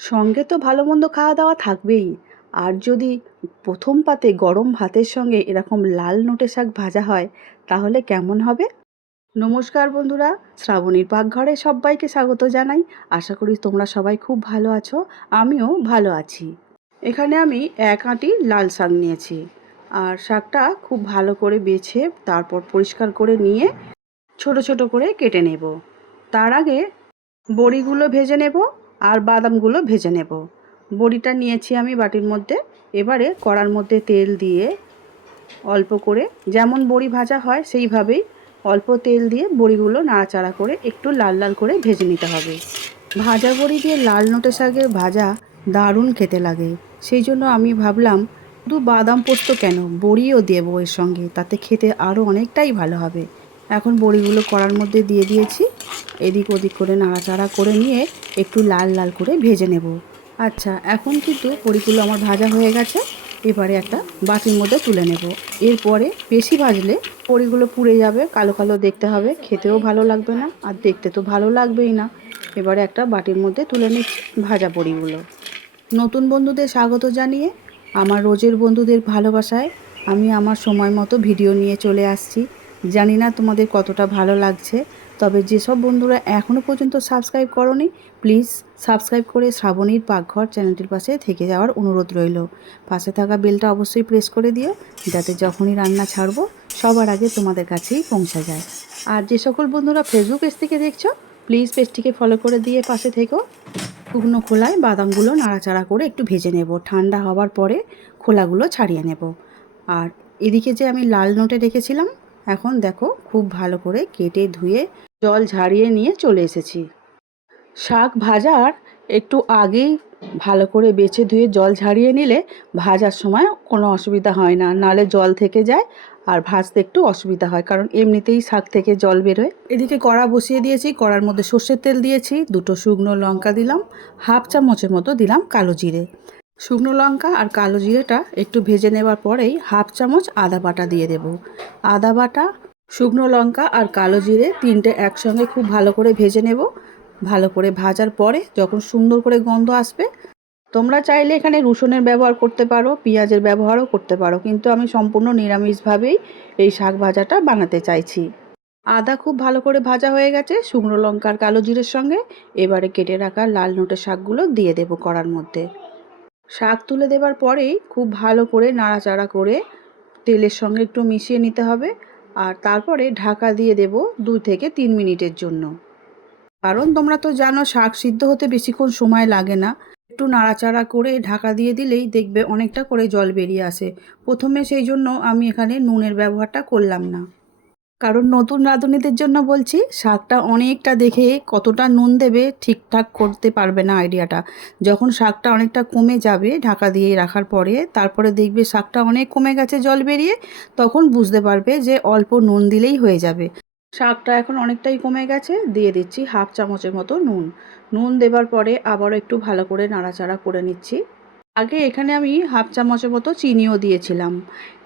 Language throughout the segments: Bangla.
সঙ্গে তো ভালো মন্দ খাওয়া দাওয়া থাকবেই। আর যদি প্রথম পাতে গরম ভাতের সঙ্গে এরকম লাল নোটে শাক ভাজা হয়, তাহলে কেমন হবে? নমস্কার বন্ধুরা, শ্রাবণীর পাকঘরে সবাইকে স্বাগত জানাই। আশা করি তোমরা সবাই খুব ভালো আছো, আমিও ভালো আছি। এখানে আমি এক আঁটি লাল শাক নিয়েছি। আর শাকটা খুব ভালো করে বেছে, তারপর পরিষ্কার করে নিয়ে ছোট ছোট করে কেটে নেব। তার আগে বড়িগুলো ভেজে নেব। আর বাদামগুলো ভেজে নেব। বড়িটা নিয়েছি আমি বাটির মধ্যে। এবারে কড়ার মধ্যে তেল দিয়ে অল্প করে, যেমন বড়ি ভাজা হয় সেইভাবেই অল্প তেল দিয়ে বড়িগুলো নাড়াচাড়া করে একটু লাল লাল করে ভেজে নিতে হবে। ভাজা বড়ি দিয়ে লাল নোটে শাকের ভাজা দারুণ খেতে লাগে। সেই জন্য আমি ভাবলাম, শুধু বাদাম পোস্ত কেন? বড়িও দেবো এর সঙ্গে, তাতে খেতে আরও অনেকটাই ভালো হবে। এখন বড়িগুলো কড়ার মধ্যে দিয়ে দিয়েছি। এদিক ওদিক করে নাড়াচাড়া করে নিয়ে একটু লাল লাল করে ভেজে নেব। আচ্ছা এখন কিন্তু বড়িগুলো আমার ভাজা হয়ে গেছে। এবারে একটা বাটির মধ্যে তুলে নেব। এরপরে বেশি ভাজলে বড়িগুলো পুড়ে যাবে, কালো কালো দেখতে হবে। খেতেও ভালো লাগবে না, আর দেখতে তো ভালো লাগবেই না। এবারে একটা বাটির মধ্যে তুলে নিচ্ছি ভাজা বড়িগুলো নতুন বন্ধুদের স্বাগত জানিয়ে, আমার রোজের বন্ধুদের ভালোবাসায় আমি আমার সময় মতো ভিডিও নিয়ে চলে আসছি। জানি না তোমাদের কতটা ভালো লাগছে, তবে যেসব বন্ধুরা এখনও পর্যন্ত সাবস্ক্রাইব করনি, প্লিজ সাবস্ক্রাইব করে শ্রাবণীর পাকঘর চ্যানেলটির পাশে থেকে যাওয়ার অনুরোধ রইল। পাশে থাকা বেলটা অবশ্যই প্রেস করে দিও, যাতে যখনই রান্না ছাড়বো, সবার আগে তোমাদের কাছেই পৌঁছে যায়। আর যে সকল বন্ধুরা ফেসবুক পেজ থেকে দেখছ প্লিজ পেজটিকে ফলো করে দিয়ে পাশে থেকো। শুকনো খোলায় বাদামগুলো নাড়াচাড়া করে একটু ভেজে নেব। ঠান্ডা হওয়ার পরে খোলাগুলো ছাড়িয়ে নেব। আর এদিকে যে আমি লাল নোটে রেখেছিলাম এখন দেখো খুব ভালো করে কেটে ধুয়ে জল ঝাড়িয়ে নিয়ে চলে এসেছি। শাক ভাজার একটু আগেই ভালো করে বেছে ধুয়ে জল ঝাড়িয়ে নিলে ভাজার সময় কোনো অসুবিধা হয় না। নালে জল থেকে যায় আর ভাজতে একটু অসুবিধা হয়, কারণ এমনিতেই শাক থেকে জল বেরোয়। এদিকে কড়া বসিয়ে দিয়েছি, কড়ার মধ্যে সর্ষের তেল দিয়েছি, দুটো শুকনো লঙ্কা দিলাম, হাফ চামচের মতো দিলাম কালো জিরে। শুকনো লঙ্কা আর কালো জিরেটা একটু ভেজে নেওয়ার পরেই হাফ চামচ আদা বাটা দিয়ে দেব। আদা বাটা, শুকনো লঙ্কা আর কালো জিরে তিনটে একসঙ্গে খুব ভালো করে ভেজে নেব। ভালো করে ভাজার পরে যখন সুন্দর করে গন্ধ আসবে, তোমরা চাইলে এখানে রসুনের ব্যবহার করতে পারো, পেঁয়াজের ব্যবহারও করতে পারো, কিন্তু আমি সম্পূর্ণ নিরামিষভাবেই এই শাক ভাজাটা বানাতে চাইছি। আদা খুব ভালো করে ভাজা হয়ে গেছে, শুকনো লঙ্কার কালো জিরের সঙ্গে। এবারে কেটে রাখা লাল নোটের শাকগুলো দিয়ে দেবো কড়ার মধ্যে। শাক তুলে দেবার পরেই খুব ভালো করে নাড়াচাড়া করে তেলের সঙ্গে একটু মিশিয়ে নিতে হবে আর তারপরে ঢাকা দিয়ে দেব দুই থেকে তিন মিনিটের জন্য। কারণ তোমরা তো জানো শাক সিদ্ধ হতে বেশিক্ষণ সময় লাগে না। একটু নাড়াচাড়া করে ঢাকা দিয়ে দিলেই দেখবে অনেকটা করে জল বেরিয়ে আসে। প্রথমে সেই জন্য আমি এখানে নুনের ব্যবহারটা করলাম না। কারণ নতুন রাঁধুনিদের জন্য বলছি, শাকটা অনেকটা দেখে কতটা নুন দেবে ঠিকঠাক করতে পারবে না আইডিয়াটা। যখন শাকটা অনেকটা কমে যাবে ঢাকা দিয়ে রাখার পরে, তারপরে দেখবে শাকটা অনেক কমে গেছে জল বেরিয়ে, তখন বুঝতে পারবে যে অল্প নুন দিলেই হয়ে যাবে। শাকটা এখন অনেকটাই কমে গেছে, দিয়ে দিচ্ছি হাফ চামচের মতো নুন। নুন দেবার পরে আবারও একটু ভালো করে নাড়াচাড়া করে নিচ্ছি। আগে এখানে আমি হাফ চামচের মতো চিনিও দিয়েছিলাম।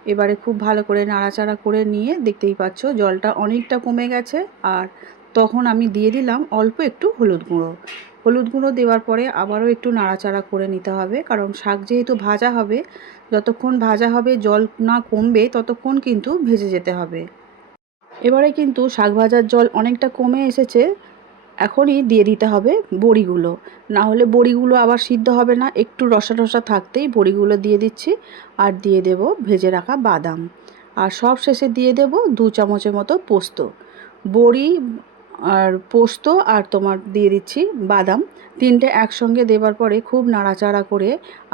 এবারে খুব ভালো করে নাড়াচাড়া করে নিয়ে দেখতেই পাচ্ছ জলটা অনেকটা কমে গেছে। আর তখন আমি দিয়ে দিলাম অল্প একটু হলুদ গুঁড়ো। হলুদ গুঁড়ো দেওয়ার পরে আবারও একটু নাড়াচাড়া করে নিতে হবে। কারণ শাক যেহেতু ভাজা হবে, যতক্ষণ ভাজা হবে, জল না কমবে, ততক্ষণ কিন্তু ভেজে যেতে হবে। এবারে কিন্তু শাক ভাজার জল অনেকটা কমে এসেছে। এখনই দিয়ে দিতে হবে বড়িগুলো। না হলে বড়িগুলো আবার সিদ্ধ হবে না। একটু রসা রসা থাকতেই বড়িগুলো দিয়ে দিচ্ছি আর দিয়ে দেব ভেজে রাখা বাদাম। আর সব শেষে দিয়ে দেব দু চামচের মতো পোস্ত। বড়ি আর পোস্ত আর তোমার দিয়ে দিচ্ছি বাদাম। তিনটে একসঙ্গে দেবার পরে খুব নাড়াচাড়া করে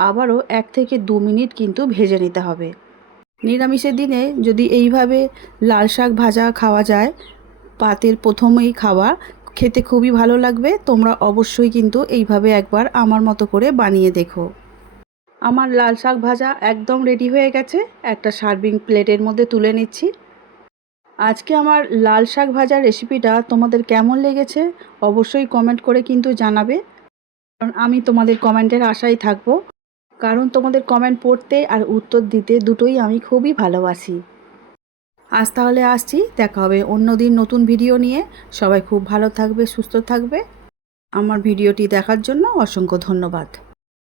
আবারও এক থেকে দু মিনিট কিন্তু ভেজে নিতে হবে। নিরামিষের দিনে যদি এইভাবে লাল শাক ভাজা খাওয়া যায়, পাতের প্রথমেই খাওয়া খেতে খুবই ভালো লাগবে, তোমরা অবশ্যই কিন্তু এইভাবে একবার আমার মতো করে বানিয়ে দেখো। আমার লাল শাক ভাজা একদম রেডি হয়ে গেছে, একটা সার্ভিং প্লেটের মধ্যে তুলে নিচ্ছি। আজকে আমার লাল শাক ভাজার রেসিপিটা তোমাদের কেমন লেগেছে, অবশ্যই কমেন্ট করে কিন্তু জানাবে। কারণ আমি তোমাদের কমেন্টের আশায় থাকব। কারণ তোমাদের কমেন্ট পড়তে আর উত্তর দিতে দুটোই আমি খুবই ভালোবাসি। আজ তাহলে আসছি, দেখা হবে অন্য দিন নতুন ভিডিও নিয়ে। সবাই খুব ভালো থাকবে, সুস্থ থাকবে। আমার ভিডিওটি দেখার জন্য অসংখ্য ধন্যবাদ।